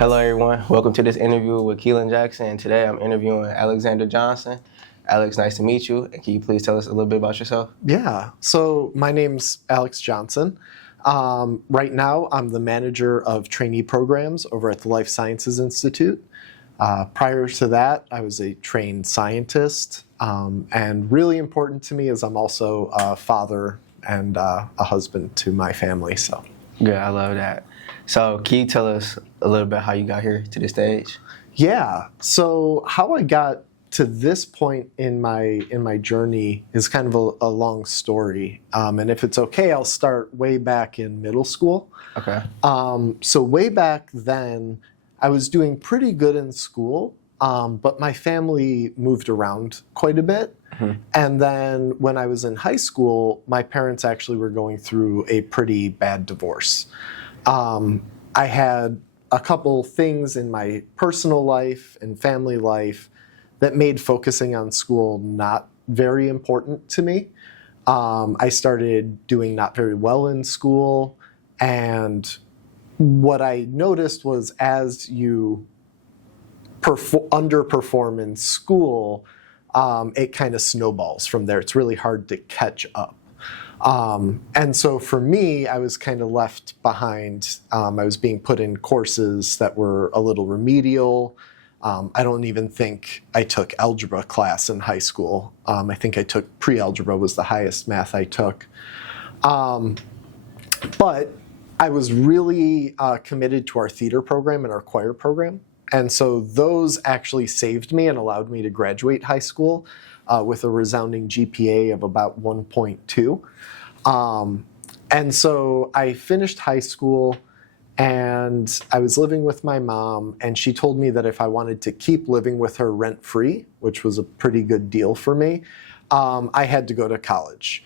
Hello, everyone. Welcome to this interview with Keelan Jackson. Today, I'm interviewing Alexander Johnson. Alex, nice to meet you. And can you please tell us a little bit about yourself? Yeah, so my name's Alex Johnson. Right now, I'm the manager of trainee programs over at the Life Sciences Institute. Prior to that, I was a trained scientist. And really important to me is I'm also a father and a husband to my family. So, Good, I love that. So can you tell us a little bit how you got here to this stage? yeah, so how I got to this point in my journey is kind of a long story. And if it's okay, I'll start way back in middle school. Okay. So way back then, I was doing pretty good in school, but my family moved around quite a bit. And then when I was in high school, my parents actually were going through a pretty bad divorce. I had a couple things in my personal life and family life that made focusing on school not very important to me. I started doing not very well in school, and what I noticed was as you underperform in school, it kind of snowballs from there. It's really hard to catch up. And so for me, I was kind of left behind. I was being put in courses that were a little remedial. I don't even think I took algebra class in high school. I think I took pre-algebra was the highest math I took. But I was really committed to our theater program and our choir program. And so those actually saved me and allowed me to graduate high school with a resounding GPA of about 1.2. And so I finished high school and I was living with my mom, and she told me that if I wanted to keep living with her rent-free, which was a pretty good deal for me, I had to go to college.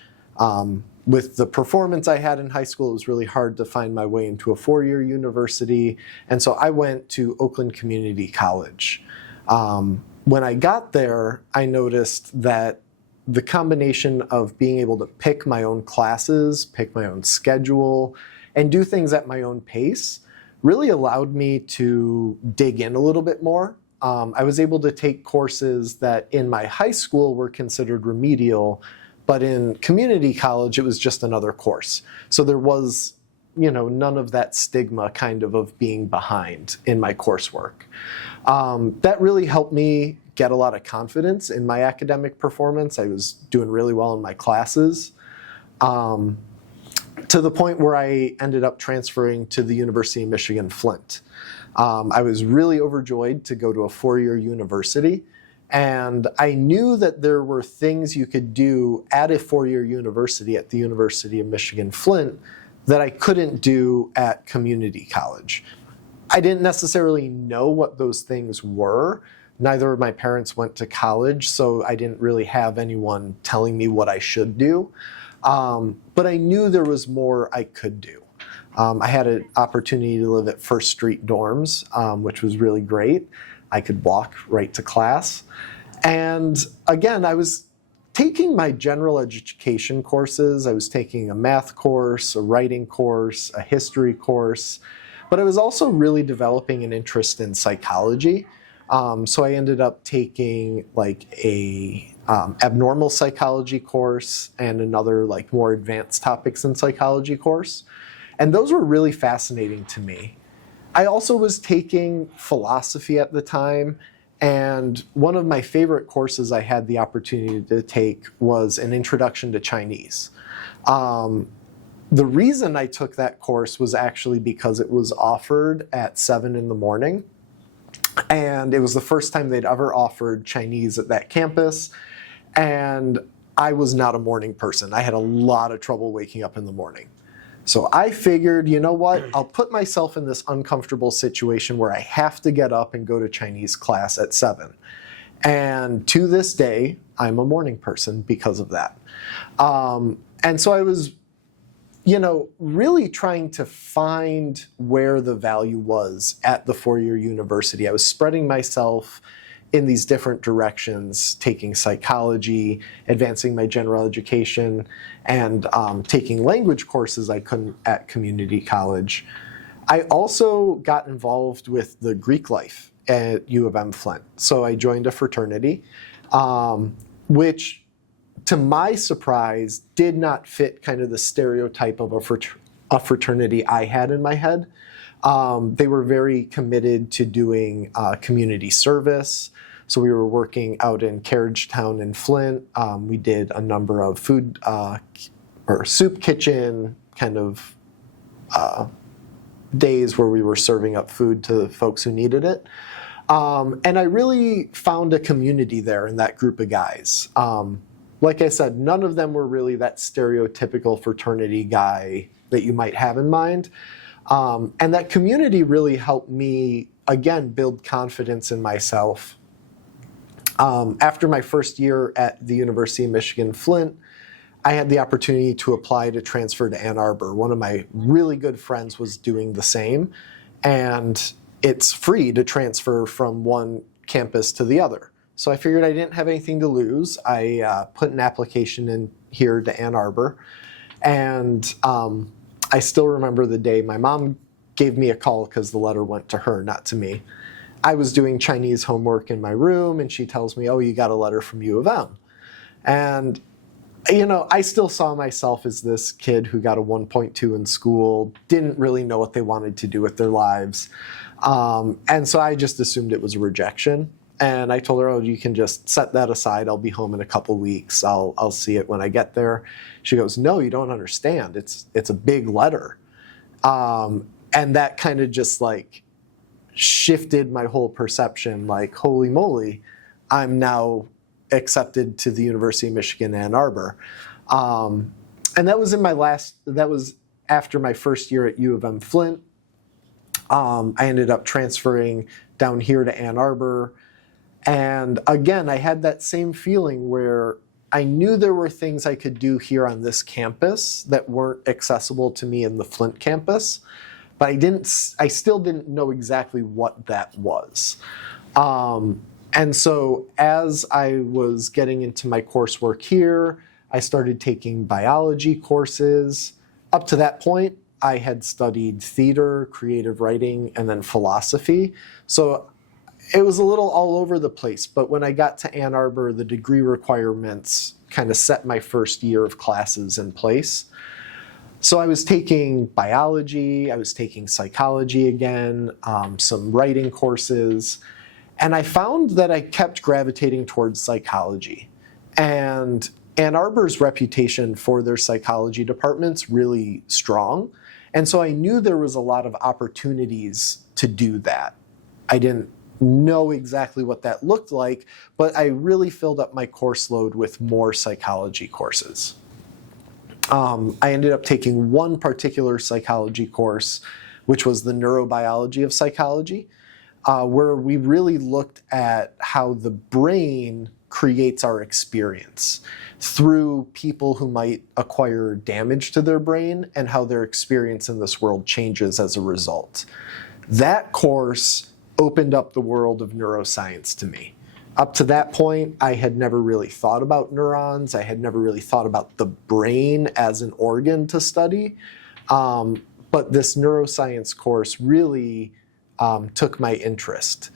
With the performance I had in high school, it was really hard to find my way into a four-year university, and so I went to Oakland Community College. When I got there, I noticed that the combination of being able to pick my own classes, pick my own schedule, and do things at my own pace really allowed me to dig in a little bit more. I was able to take courses that in my high school were considered remedial, but in community college, it was just another course. So there was, none of that stigma kind of being behind in my coursework. That really helped me get a lot of confidence in my academic performance. I was doing really well in my classes, to the point where I ended up transferring to the University of Michigan Flint. I was really overjoyed to go to a four-year university, and I knew that there were things you could do at a four-year university at the University of Michigan Flint that I couldn't do at community college. I didn't necessarily know what those things were. Neither of my parents went to college, so I didn't really have anyone telling me what I should do. But I knew there was more I could do. I had an opportunity to live at First Street dorms, which was really great. I could walk right to class. And again, I was taking my general education courses. I was taking a math course, a writing course, a history course, but I was also really developing an interest in psychology. So I ended up taking like a abnormal psychology course and another like more advanced topics in psychology course. And those were really fascinating to me. I also was taking philosophy at the time, and one of my favorite courses I had the opportunity to take was an introduction to Chinese. The reason I took that course was actually because it was offered at 7 in the morning. And it was the first time they'd ever offered Chinese at that campus. And I was not a morning person. I had a lot of trouble waking up in the morning. So I figured, you know what? I'll put myself in this uncomfortable situation where I have to get up and go to Chinese class at 7. And to this day, I'm a morning person because of that. And so I was really trying to find where the value was at the four-year university. I was spreading myself in these different directions, taking psychology, advancing my general education, and taking language courses I couldn't at community college. I also got involved with the Greek life at U of M Flint. So I joined a fraternity, which, to my surprise, did not fit kind of the stereotype of a fraternity I had in my head. They were very committed to doing community service. So we were working out in Carriagetown and Flint. We did a number of food or soup kitchen kind of days where we were serving up food to folks who needed it. And I really found a community there in that group of guys. Like I said, none of them were really that stereotypical fraternity guy that you might have in mind. And that community really helped me, again, build confidence in myself. After my first year at the University of Michigan Flint, I had the opportunity to apply to transfer to Ann Arbor. One of my really good friends was doing the same, and it's free to transfer from one campus to the other. So I figured I didn't have anything to lose. I put an application in here to Ann Arbor, and I still remember the day my mom gave me a call because the letter went to her, not to me. I was doing Chinese homework in my room, and she tells me, "Oh, you got a letter from U of M." And you know, I still saw myself as this kid who got a 1.2 in school, didn't really know what they wanted to do with their lives. And so I just assumed it was a rejection. And I told her, "Oh, you can just set that aside. I'll be home in a couple weeks. I'll see it when I get there." She goes, "No, you don't understand. It's a big letter." And that kind of just like shifted my whole perception. Like, holy moly, I'm now accepted to the University of Michigan, Ann Arbor. And that was after my first year at U of M Flint. I ended up transferring down here to Ann Arbor. And again, I had that same feeling where I knew there were things I could do here on this campus that weren't accessible to me in the Flint campus, but I still didn't know exactly what that was. And so as I was getting into my coursework here, I started taking biology courses. Up to that point, I had studied theater, creative writing, and then philosophy. So it was a little all over the place. But when I got to Ann Arbor, the degree requirements kind of set my first year of classes in place. So I was taking biology, I was taking psychology again, some writing courses. And I found that I kept gravitating towards psychology. And Ann Arbor's reputation for their psychology department's really strong. And so I knew there was a lot of opportunities to do that. I didn't know exactly what that looked like, but I really filled up my course load with more psychology courses. I ended up taking one particular psychology course, which was the neurobiology of psychology. Where we really looked at how the brain creates our experience through people who might acquire damage to their brain and how their experience in this world changes as a result. That course opened up the world of neuroscience to me. Up to that point, I had never really thought about neurons. I had never really thought about the brain as an organ to study. But this neuroscience course really took my interest.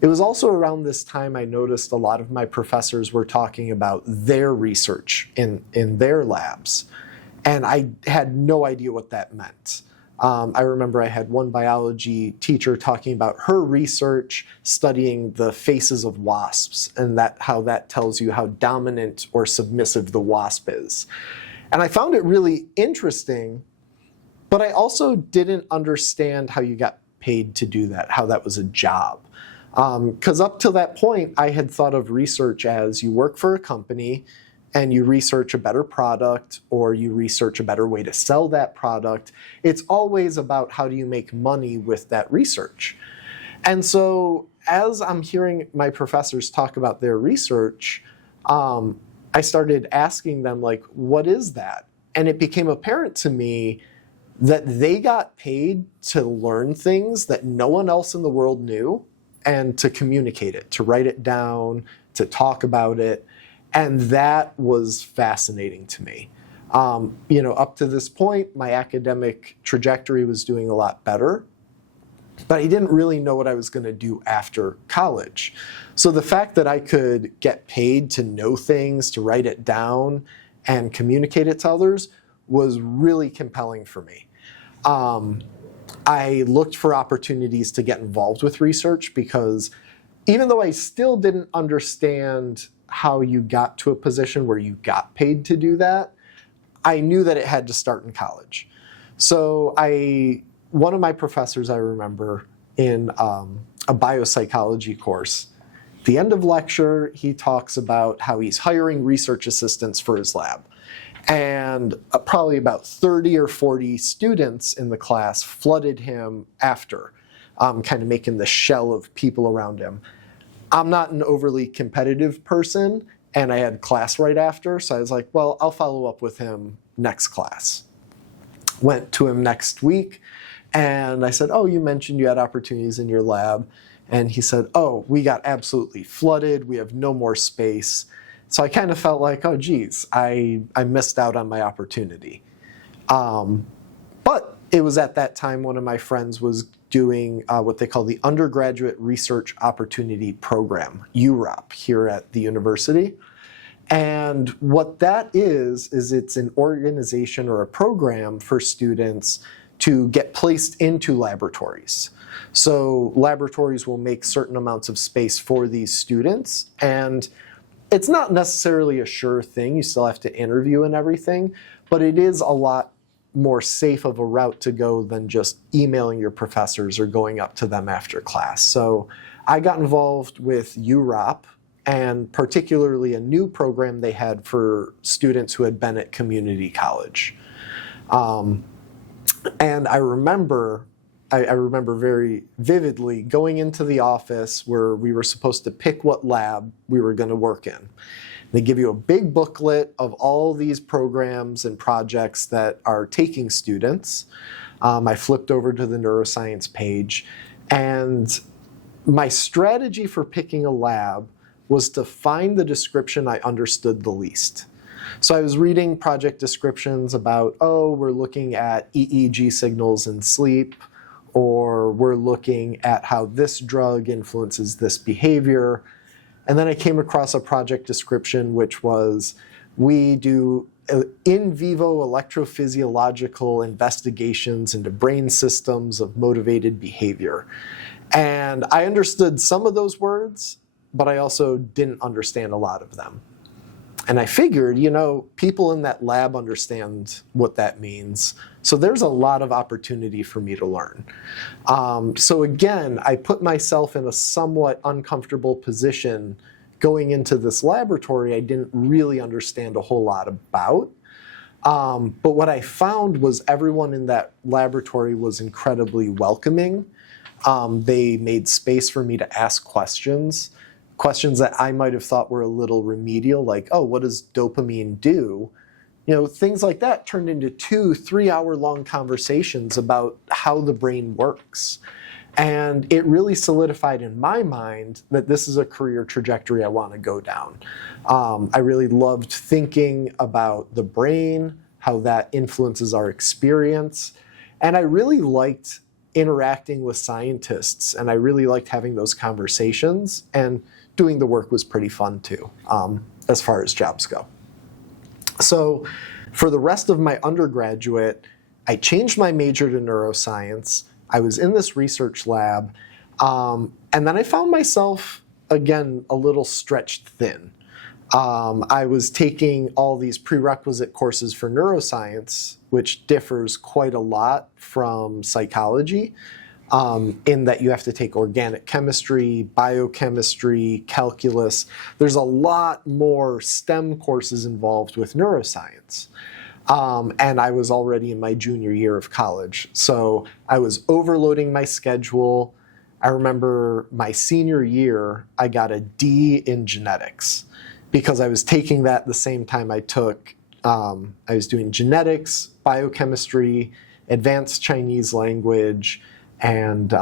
It was also around this time I noticed a lot of my professors were talking about their research in their labs, and I had no idea what that meant. I remember I had one biology teacher talking about her research studying the faces of wasps and how that tells you how dominant or submissive the wasp is. And I found it really interesting, but I also didn't understand how you got paid to do that, how that was a job. Because up to that point, I had thought of research as you work for a company and you research a better product or you research a better way to sell that product. It's always about how do you make money with that research. And so as I'm hearing my professors talk about their research, I started asking them, like, what is that? And it became apparent to me that they got paid to learn things that no one else in the world knew and to communicate it, to write it down, to talk about it. And that was fascinating to me. Up to this point, my academic trajectory was doing a lot better, but I didn't really know what I was going to do after college. So the fact that I could get paid to know things, to write it down, and communicate it to others was really compelling for me. I looked for opportunities to get involved with research because even though I still didn't understand how you got to a position where you got paid to do that, I knew that it had to start in college. So one of my professors, I remember, in a biopsychology course, at the end of lecture, he talks about how he's hiring research assistants for his lab. And probably about 30 or 40 students in the class flooded him after, kind of making the shell of people around him. I'm not an overly competitive person, and I had class right after, so I was like, well, I'll follow up with him next class. Went to him next week, and I said, oh, you mentioned you had opportunities in your lab. And he said, oh, we got absolutely flooded. We have no more space. So I kind of felt like, oh, geez, I missed out on my opportunity. But it was at that time one of my friends was doing what they call the Undergraduate Research Opportunity Program, UROP, here at the university. And what that is it's an organization or a program for students to get placed into laboratories. So laboratories will make certain amounts of space for these students, and it's not necessarily a sure thing. You still have to interview and everything, but it is a lot more safe of a route to go than just emailing your professors or going up to them after class. So I got involved with UROP, and particularly a new program they had for students who had been at community college. And I remember very vividly going into the office where we were supposed to pick what lab we were going to work in. They give you a big booklet of all these programs and projects that are taking students. I flipped over to the neuroscience page, and my strategy for picking a lab was to find the description I understood the least. So I was reading project descriptions about, oh, we're looking at EEG signals in sleep, or we're looking at how this drug influences this behavior. And then I came across a project description which was, we do in vivo electrophysiological investigations into brain systems of motivated behavior. And I understood some of those words, but I also didn't understand a lot of them. And I figured, people in that lab understand what that means. So there's a lot of opportunity for me to learn. So again, I put myself in a somewhat uncomfortable position going into this laboratory I didn't really understand a whole lot about. But what I found was everyone in that laboratory was incredibly welcoming. They made space for me to ask questions that I might have thought were a little remedial, like, oh, what does dopamine do? Things like that turned into 2-3 hour long conversations about how the brain works. And it really solidified in my mind that this is a career trajectory I want to go down. I really loved thinking about the brain, how that influences our experience. And I really liked interacting with scientists, and I really liked having those conversations, and doing the work was pretty fun too, as far as jobs go. So for the rest of my undergraduate, I changed my major to neuroscience. I was in this research lab, and then I found myself, again, a little stretched thin. I was taking all these prerequisite courses for neuroscience, which differs quite a lot from psychology, in that you have to take organic chemistry, biochemistry, calculus. There's a lot more STEM courses involved with neuroscience. And I was already in my junior year of college. So I was overloading my schedule. I remember my senior year, I got a D in genetics because I was taking that the same time I was doing genetics, biochemistry, advanced Chinese language, and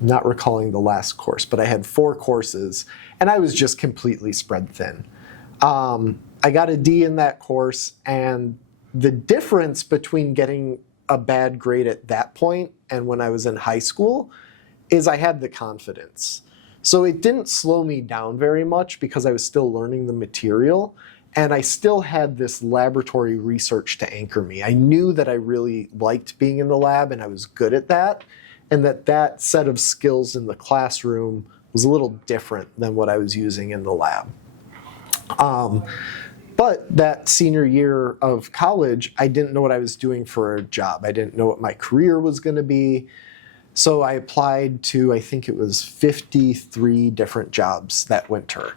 not recalling the last course, but I had 4 courses, and I was just completely spread thin. I got a D in that course, and the difference between getting a bad grade at that point and when I was in high school is I had the confidence. So it didn't slow me down very much because I was still learning the material, and I still had this laboratory research to anchor me. I knew that I really liked being in the lab and I was good at that, and that set of skills in the classroom was a little different than what I was using in the lab. But that senior year of college, I didn't know what I was doing for a job. I didn't know what my career was going to be. So I applied to, I think it was 53 different jobs that winter.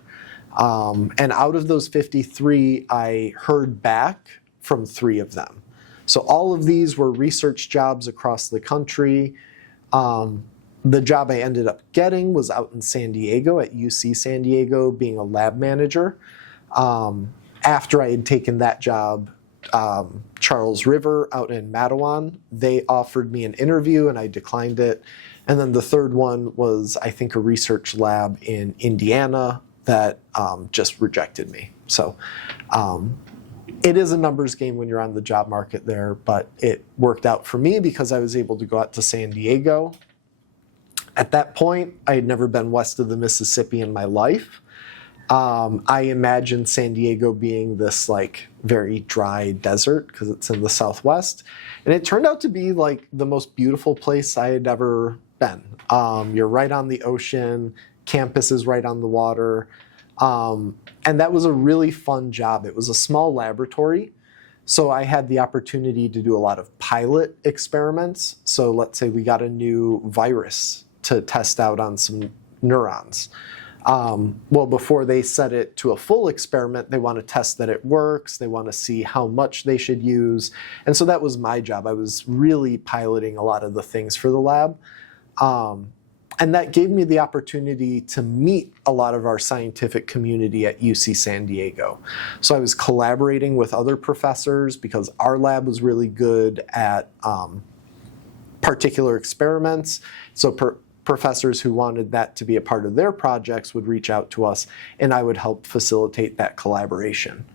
And out of those 53, I heard back from 3 of them. So all of these were research jobs across the country. The job I ended up getting was out in San Diego at UC San Diego, being a lab manager. After I had taken that job, Charles River out in Mattawan, they offered me an interview and I declined it. And then the third one was, I think, a research lab in Indiana that just rejected me. So it is a numbers game when you're on the job market there, but it worked out for me because I was able to go out to San Diego. At that point, I had never been west of the Mississippi in my life. I imagined San Diego being this like very dry desert because it's in the Southwest. And it turned out to be like the most beautiful place I had ever been. You're right on the ocean, campus is right on the water. And that was a really fun job. It was a small laboratory. So I had the opportunity to do a lot of pilot experiments. So let's say we got a new virus to test out on some neurons. Well, before they set it to a full experiment, they want to test that it works. They want to see how much they should use. And so that was my job. I was really piloting a lot of the things for the lab. And that gave me the opportunity to meet a lot of our scientific community at UC San Diego. So I was collaborating with other professors because our lab was really good at particular experiments. So professors who wanted that to be a part of their projects would reach out to us, and I would help facilitate that collaboration.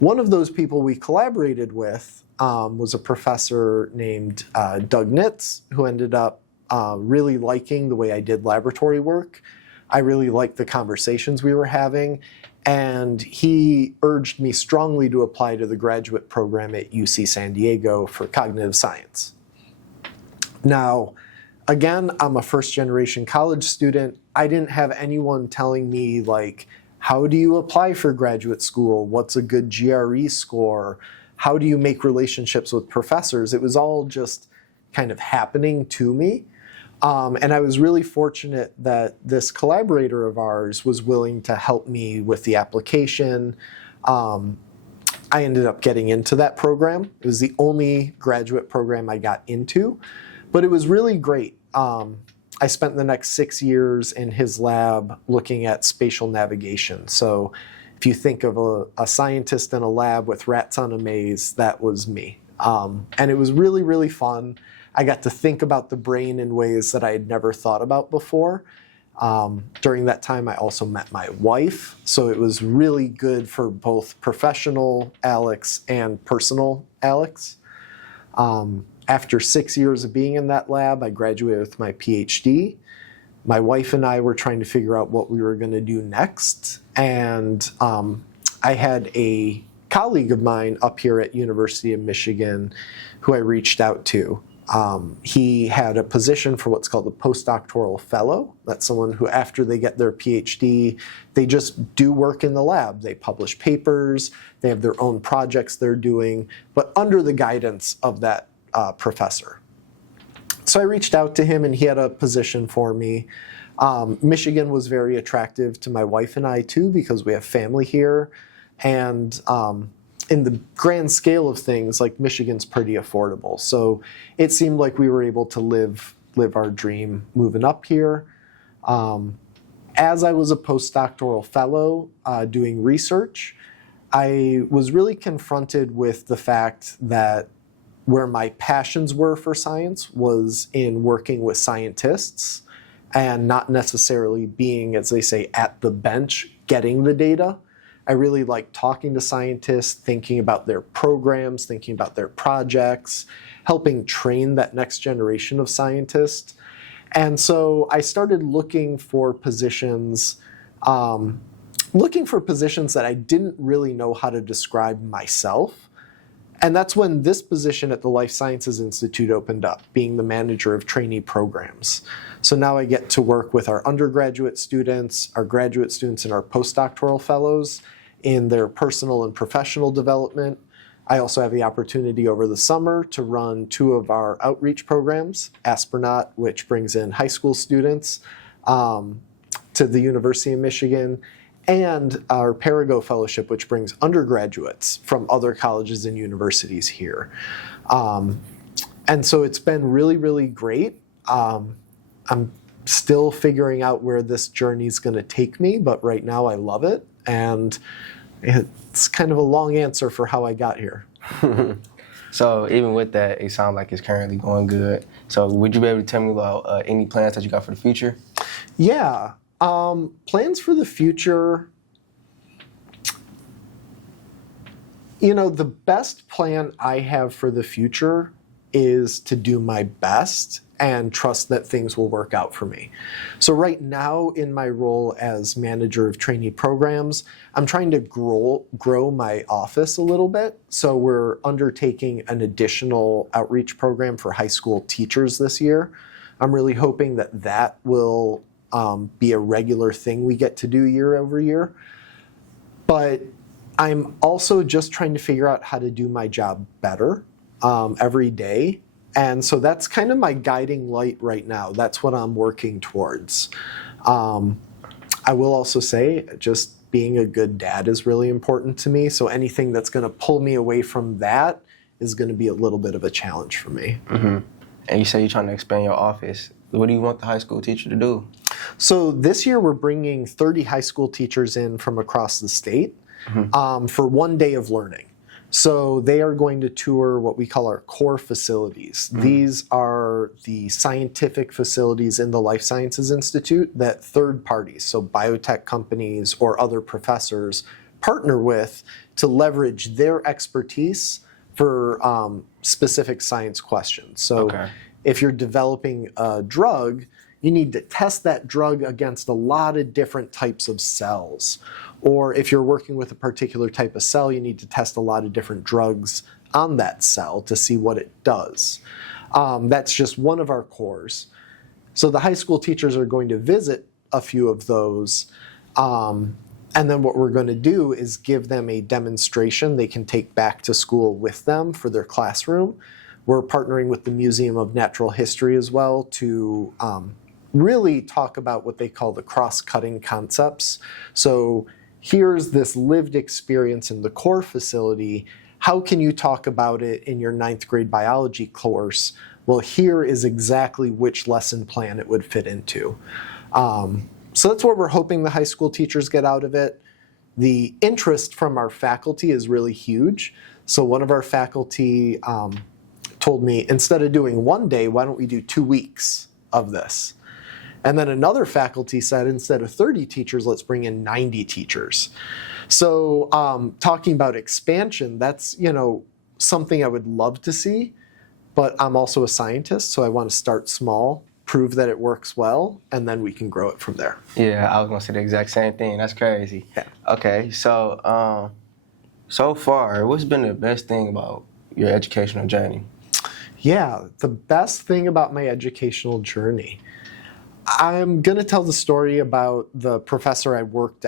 One of those people we collaborated with was a professor named Doug Nitz, who ended up really liking the way I did laboratory work. I really liked the conversations we were having, and he urged me strongly to apply to the graduate program at UC San Diego for cognitive science. Now, again, I'm a first-generation college student. I didn't have anyone telling me, like, how do you apply for graduate school? What's a good GRE score? How do you make relationships with professors? It was all just kind of happening to me. And I was really fortunate that this collaborator of ours was willing to help me with the application. I ended up getting into that program. It was the only graduate program I got into, but it was really great. I spent the next 6 years in his lab looking at spatial navigation. So if you think of a scientist in a lab with rats on a maze, that was me. And it was really, really fun. I got to think about the brain in ways that I had never thought about before. During that time, I also met my wife. So it was really good for both professional Alex and personal Alex. After 6 years of being in that lab, I graduated with my PhD. My wife and I were trying to figure out what we were going to do next. And I had a colleague of mine up here at University of Michigan who I reached out to. He had a position for what's called a postdoctoral fellow. That's someone who, after they get their PhD, they just do work in the lab. They publish papers, they have their own projects they're doing, but under the guidance of that professor. So I reached out to him and he had a position for me. Michigan was very attractive to my wife and I too because we have family here. And in the grand scale of things, like Michigan's pretty affordable. So it seemed like we were able to live our dream moving up here. As I was a postdoctoral fellow doing research, I was really confronted with the fact that where my passions were for science was in working with scientists and not necessarily being, as they say, at the bench getting the data. I really like talking to scientists, thinking about their programs, thinking about their projects, helping train that next generation of scientists. And so I started looking for positions that I didn't really know how to describe myself. And that's when this position at the Life Sciences Institute opened up, being the manager of trainee programs. So now I get to work with our undergraduate students, our graduate students, and our postdoctoral fellows in their personal and professional development. I also have the opportunity over the summer to run 2 of our outreach programs, Astronaut, which brings in high school students to the University of Michigan, and our Perigo Fellowship, which brings undergraduates from other colleges and universities here. And so it's been really, really great. I'm still figuring out where this journey is going to take me, but right now I love it. And it's kind of a long answer for how I got here. So even with that, it sounds like it's currently going good. So would you be able to tell me about any plans that you got for the future? Yeah. Plans for the future. You know, the best plan I have for the future is to do my best and trust that things will work out for me. So right now in my role as manager of trainee programs, I'm trying to grow my office a little bit. So we're undertaking an additional outreach program for high school teachers this year. I'm really hoping that that will be a regular thing we get to do year over year. But I'm also just trying to figure out how to do my job better every day. And so that's kind of my guiding light right now. That's what I'm working towards. I will also say just being a good dad is really important to me. So anything that's going to pull me away from that is going to be a little bit of a challenge for me. Mm-hmm. And you say you're trying to expand your office. What do you want the high school teacher to do? So this year we're bringing 30 high school teachers in from across the state for one day of learning. So they are going to tour what we call our core facilities. These are the scientific facilities in the Life Sciences Institute that third parties, so biotech companies or other professors, partner with to leverage their expertise for specific science questions. So if you're developing a drug, you need to test that drug against a lot of different types of cells. Or if you're working with a particular type of cell, you need to test a lot of different drugs on that cell to see what it does. That's just one of our cores. So the high school teachers are going to visit a few of those. And then what we're going to do is give them a demonstration they can take back to school with them for their classroom. We're partnering with the Museum of Natural History as well to really talk about what they call the cross-cutting concepts. So here's this lived experience in the core facility. How can you talk about it in your 9th grade biology course? Well, here is exactly which lesson plan it would fit into. So that's what we're hoping the high school teachers get out of it. The interest from our faculty is really huge. So one of our faculty told me, instead of doing one day, why don't we do 2 weeks of this? And then another faculty said, instead of 30 teachers, let's bring in 90 teachers. So talking about expansion, that's something I would love to see, but I'm also a scientist, so I want to start small, prove that it works well, and then we can grow it from there. Yeah, I was going to say the exact same thing. That's crazy. Yeah. Okay, so so far, what's been the best thing about your educational journey? Yeah, the best thing about my educational journey. I'm going to tell the story about the professor I worked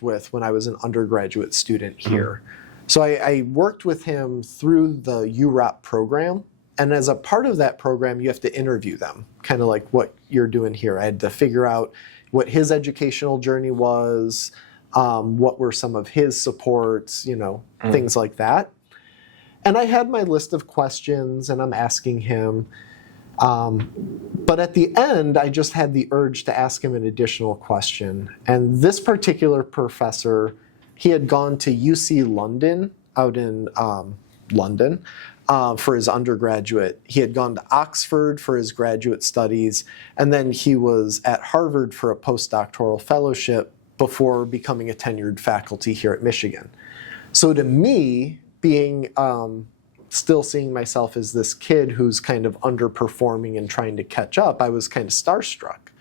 with when I was an undergraduate student here. So I worked with him through the UROP program. And as a part of that program, you have to interview them, kind of like what you're doing here. I had to figure out what his educational journey was, what were some of his supports, things like that. And I had my list of questions, and I'm asking him. But at the end, I just had the urge to ask him an additional question. And this particular professor, he had gone to UC London, out in London, for his undergraduate. He had gone to Oxford for his graduate studies, and then he was at Harvard for a postdoctoral fellowship before becoming a tenured faculty here at Michigan. So to me, being still seeing myself as this kid who's kind of underperforming and trying to catch up, I was kind of starstruck.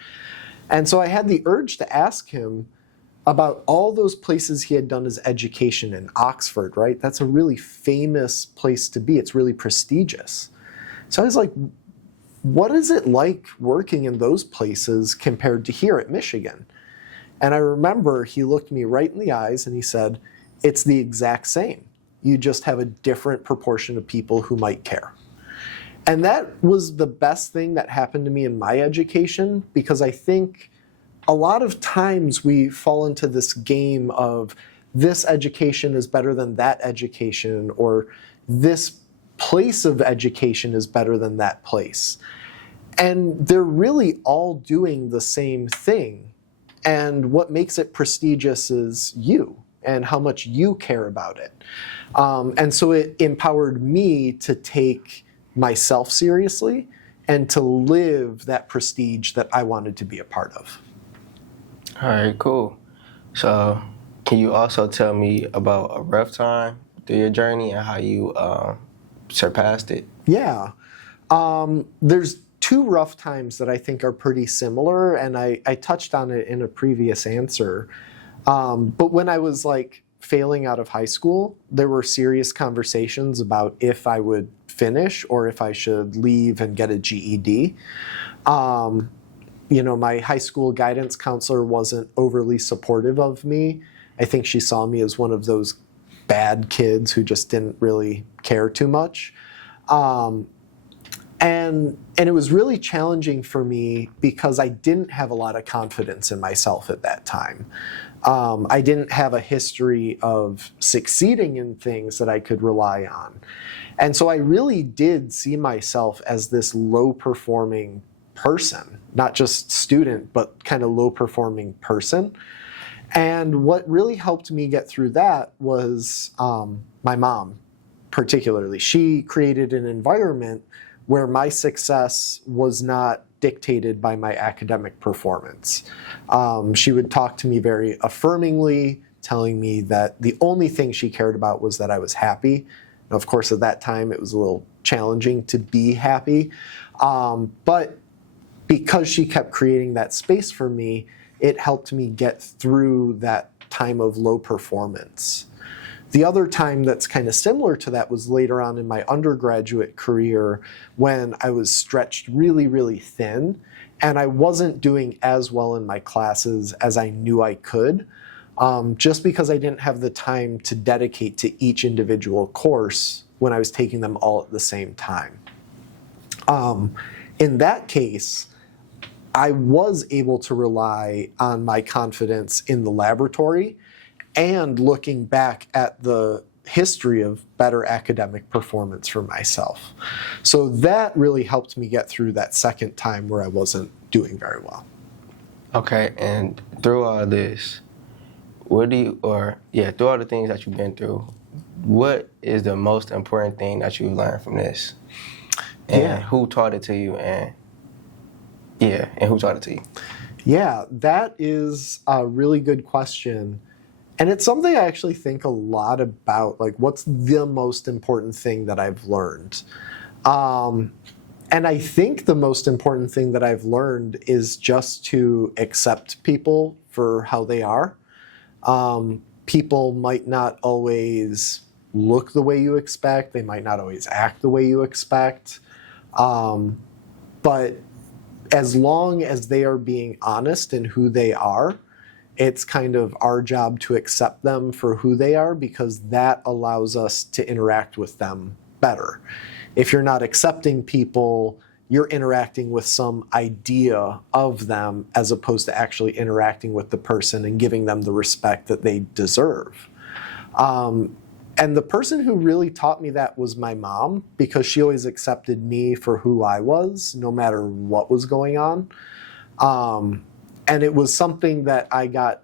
And so I had the urge to ask him about all those places he had done his education in. Oxford, right? That's a really famous place to be. It's really prestigious. So I was like, what is it like working in those places compared to here at Michigan? And I remember he looked me right in the eyes and he said, it's the exact same. You just have a different proportion of people who might care. And that was the best thing that happened to me in my education, because I think a lot of times we fall into this game of this education is better than that education, or this place of education is better than that place. And they're really all doing the same thing. And what makes it prestigious is you and how much you care about it. And so it empowered me to take myself seriously and to live that prestige that I wanted to be a part of. All right, cool. So can you also tell me about a rough time through your journey and how you surpassed it? Yeah. There's two rough times that I think are pretty similar, and I touched on it in a previous answer. But when I was like failing out of high school, there were serious conversations about if I would finish or if I should leave and get a GED. My high school guidance counselor wasn't overly supportive of me. I think she saw me as one of those bad kids who just didn't really care too much. And it was really challenging for me because I didn't have a lot of confidence in myself at that time. I didn't have a history of succeeding in things that I could rely on. And so I really did see myself as this low-performing person, not just student, but kind of low-performing person. And what really helped me get through that was my mom, particularly. She created an environment where my success was not dictated by my academic performance. She would talk to me very affirmingly, telling me that the only thing she cared about was that I was happy. And of course, at that time, it was a little challenging to be happy. But because she kept creating that space for me, it helped me get through that time of low performance. The other time that's kind of similar to that was later on in my undergraduate career when I was stretched really, really thin, and I wasn't doing as well in my classes as I knew I could, just because I didn't have the time to dedicate to each individual course when I was taking them all at the same time. In that case, I was able to rely on my confidence in the laboratory and looking back at the history of better academic performance for myself. So that really helped me get through that second time where I wasn't doing very well. Okay, and through all this, through all the things that you've been through, what is the most important thing that you've learned from this? And who taught it to you? And who taught it to you? Yeah, that is a really good question. And it's something I actually think a lot about, like what's the most important thing that I've learned? And I think the most important thing that I've learned is just to accept people for how they are. People might not always look the way you expect. They might not always act the way you expect. But as long as they are being honest in who they are, it's kind of our job to accept them for who they are, because that allows us to interact with them better. If you're not accepting people, you're interacting with some idea of them as opposed to actually interacting with the person and giving them the respect that they deserve. And the person who really taught me that was my mom, because she always accepted me for who I was, no matter what was going on. And it was something that I got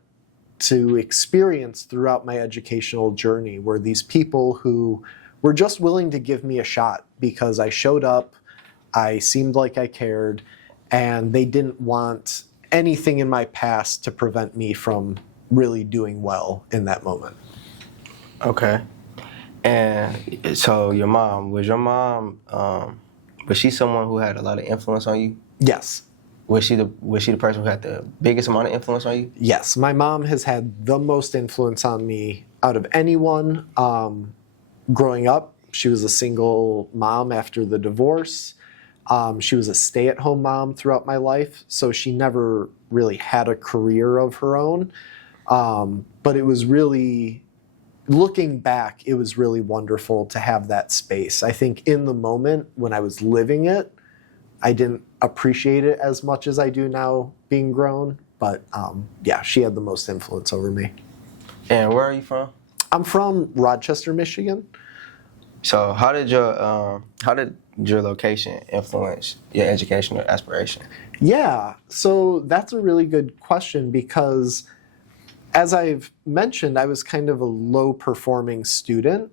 to experience throughout my educational journey, where these people who were just willing to give me a shot because I showed up, I seemed like I cared, and they didn't want anything in my past to prevent me from really doing well in that moment. Okay. And so was your mom, was she someone who had a lot of influence on you? Yes. Was she the person who had the biggest amount of influence on you? Yes, my mom has had the most influence on me out of anyone. Growing up, she was a single mom after the divorce. She was a stay-at-home mom throughout my life, so she never really had a career of her own. But it was really, looking back, it was really wonderful to have that space. I think in the moment when I was living it, I didn't appreciate it as much as I do now being grown. But yeah, she had the most influence over me. And where are you from? I'm from Rochester, Michigan. So how did your location influence your educational aspiration? Yeah, so that's a really good question because as I've mentioned, I was kind of a low performing student,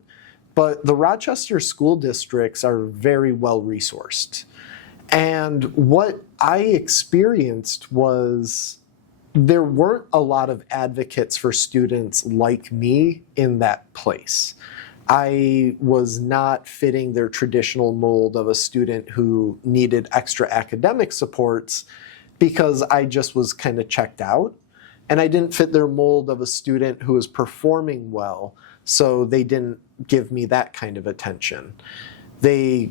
but the Rochester school districts are very well resourced. And what I experienced was there weren't a lot of advocates for students like me in that place. I was not fitting their traditional mold of a student who needed extra academic supports because I just was kind of checked out. And I didn't fit their mold of a student who was performing well, so they didn't give me that kind of attention. They,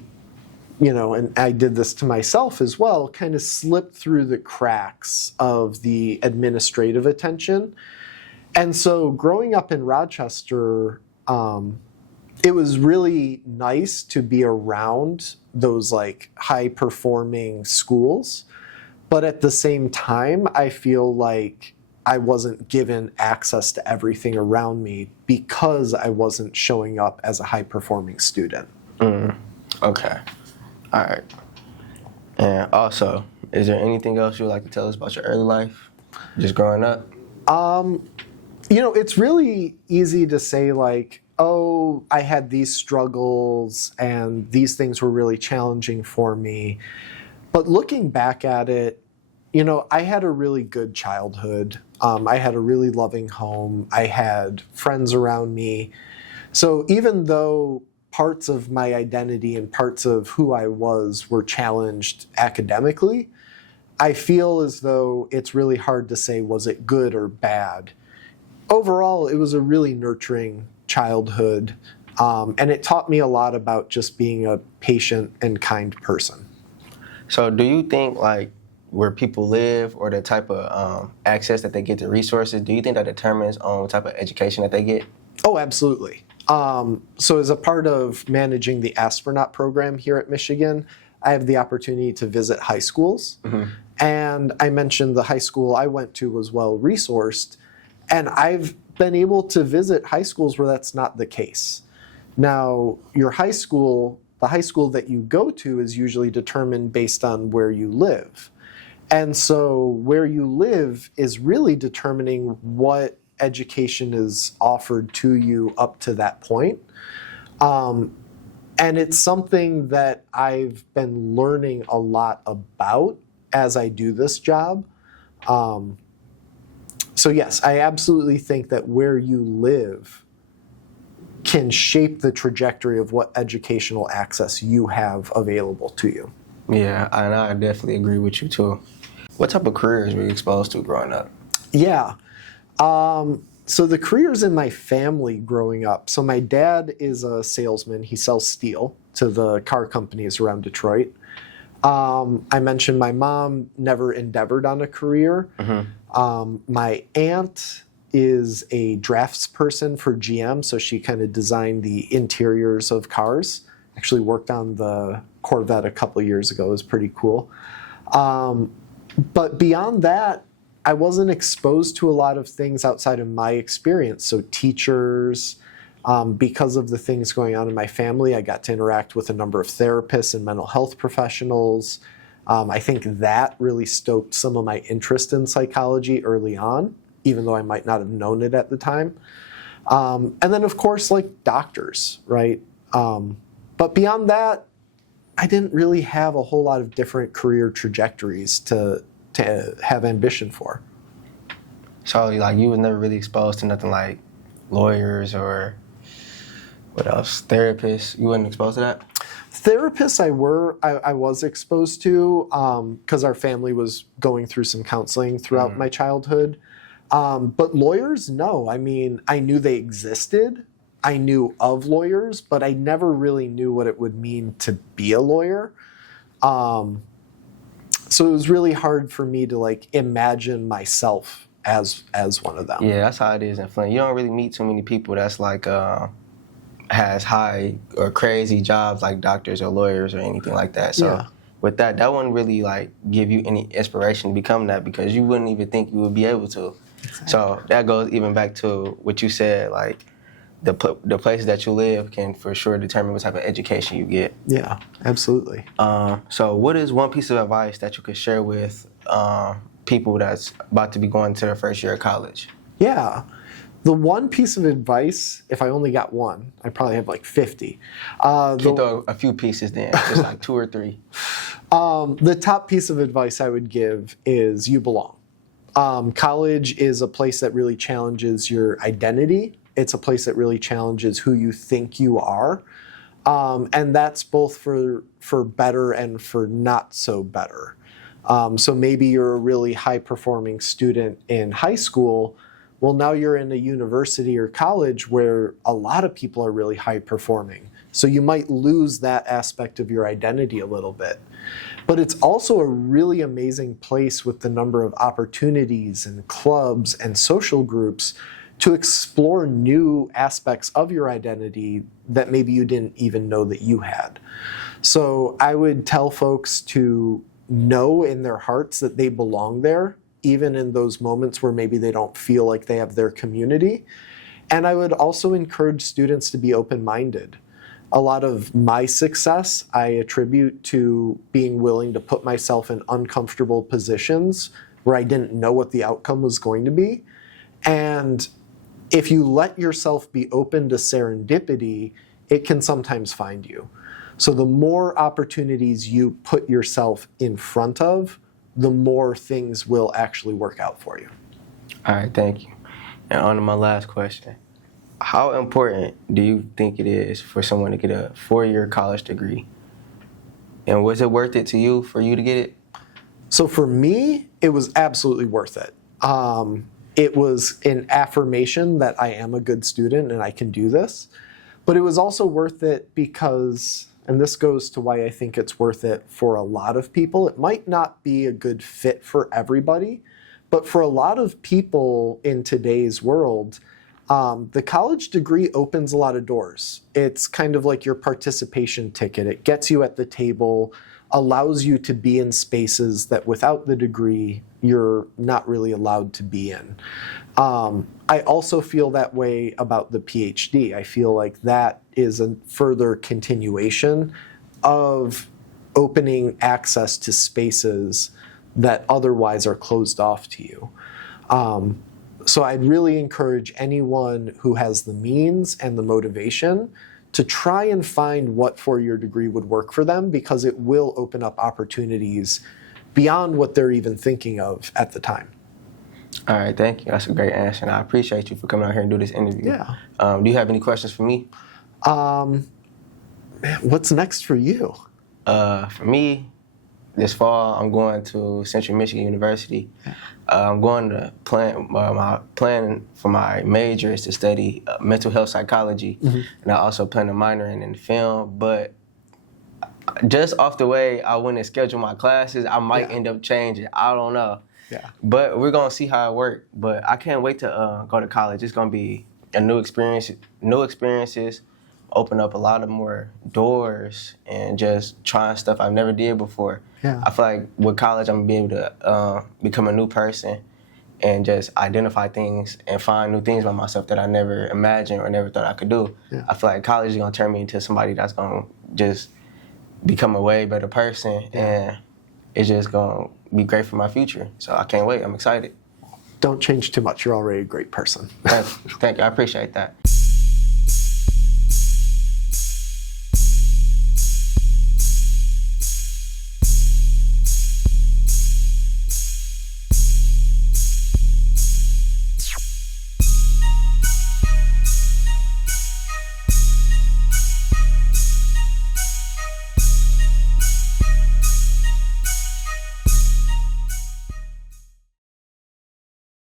and I did this to myself as well, kind of slipped through the cracks of the administrative attention. And so growing up in Rochester, it was really nice to be around those like high performing schools. But at the same time, I feel like I wasn't given access to everything around me because I wasn't showing up as a high performing student. Okay. All right. And also, is there anything else you would like to tell us about your early life, just growing up? It's really easy to say like, oh, I had these struggles and these things were really challenging for me. But looking back at it, I had a really good childhood. I had a really loving home. I had friends around me. So even though parts of my identity and parts of who I was were challenged academically, I feel as though it's really hard to say, was it good or bad? Overall, it was a really nurturing childhood, and it taught me a lot about just being a patient and kind person. So do you think like where people live or the type of access that they get to resources, do you think that determines on what type of education that they get? Oh, absolutely. So as a part of managing the Astronaut program here at Michigan, I have the opportunity to visit high schools. Mm-hmm. And I mentioned the high school I went to was well resourced. And I've been able to visit high schools where that's not the case. Now, the high school that you go to is usually determined based on where you live. And so where you live is really determining what education is offered to you up to that point. And it's something that I've been learning a lot about as I do this job. So yes, I absolutely think that where you live can shape the trajectory of what educational access you have available to you. Yeah, and I definitely agree with you too. What type of careers were you exposed to growing up? Yeah. So the careers in my family growing up. So my dad is a salesman. He sells steel to the car companies around Detroit. I mentioned my mom never endeavored on a career. Mm-hmm. My aunt is a draftsperson for GM, so she kind of designed the interiors of cars. Actually worked on the Corvette a couple of years ago. It was pretty cool. But beyond that, I wasn't exposed to a lot of things outside of my experience. So teachers, because of the things going on in my family, I got to interact with a number of therapists and mental health professionals. I think that really stoked some of my interest in psychology early on, even though I might not have known it at the time. And then, of course, like doctors, right? But beyond that, I didn't really have a whole lot of different career trajectories to have ambition for. So like you was never really exposed to nothing like lawyers or what else? Therapists. You wasn't exposed to that? Therapists I was exposed to because our family was going through some counseling throughout my childhood. But lawyers, no. I mean, I knew they existed. I knew of lawyers, but I never really knew what it would mean to be a lawyer. So it was really hard for me to like imagine myself as one of them. Yeah, that's how it is in Flint. You don't really meet too many people that's like has high or crazy jobs like doctors or lawyers or anything like that. So Yeah. with that wouldn't really like give you any inspiration to become that because you wouldn't even think you would be able to. Exactly. So that goes even back to what you said, like the places that you live can for sure determine what type of education you get. Yeah, absolutely. So what is one piece of advice that you could share with people that's about to be going to their first year of college? Yeah. The one piece of advice, if I only got one, I probably have like 50. You can throw a few pieces then, just like 2 or 3. The top piece of advice I would give is you belong. College is a place that really challenges your identity. It's a place that really challenges who you think you are. And that's both for better and for not so better. So maybe you're a really high-performing student in high school. Well, now you're in a university or college where a lot of people are really high-performing. So you might lose that aspect of your identity a little bit. But it's also a really amazing place with the number of opportunities and clubs and social groups to explore new aspects of your identity that maybe you didn't even know that you had. So I would tell folks to know in their hearts that they belong there, even in those moments where maybe they don't feel like they have their community. And I would also encourage students to be open-minded. A lot of my success I attribute to being willing to put myself in uncomfortable positions where I didn't know what the outcome was going to be. And if you let yourself be open to serendipity, it can sometimes find you. So the more opportunities you put yourself in front of, the more things will actually work out for you. All right, thank you. And on to my last question. How important do you think it is for someone to get a 4-year college degree? And was it worth it to you for you to get it? So for me, it was absolutely worth it. It was an affirmation that I am a good student and I can do this. But it was also worth it because, and this goes to why I think it's worth it for a lot of people. It might not be a good fit for everybody, but for a lot of people in today's world, the college degree opens a lot of doors. It's kind of like your participation ticket. It gets you at the table, allows you to be in spaces that without the degree, you're not really allowed to be in. I also feel that way about the PhD. I feel like that is a further continuation of opening access to spaces that otherwise are closed off to you. So I'd really encourage anyone who has the means and the motivation to try and find what 4-year degree would work for them, because it will open up opportunities beyond what they're even thinking of at the time. All right, thank you. That's a great answer, and I appreciate you for coming out here and do this interview. Yeah. Do you have any questions for me? Man, what's next for you? For me, this fall, I'm going to Central Michigan University. I'm going to my plan for my major is to study mental health psychology, and I also plan to minor in film. But just off the way I went and scheduled my classes, I might end up changing. I don't know. Yeah. But we're gonna see how it works. But I can't wait to go to college. It's gonna be a new experience, new experiences, open up a lot of more doors, and just trying stuff I've never did before. Yeah. I feel like with college, I'm gonna be able to become a new person and just identify things and find new things about myself that I never imagined or never thought I could do. Yeah. I feel like college is gonna turn me into somebody that's gonna just become a way better person, and it's just gonna be great for my future. So I can't wait. I'm excited. Don't change too much. You're already a great person. Thank you. I appreciate that.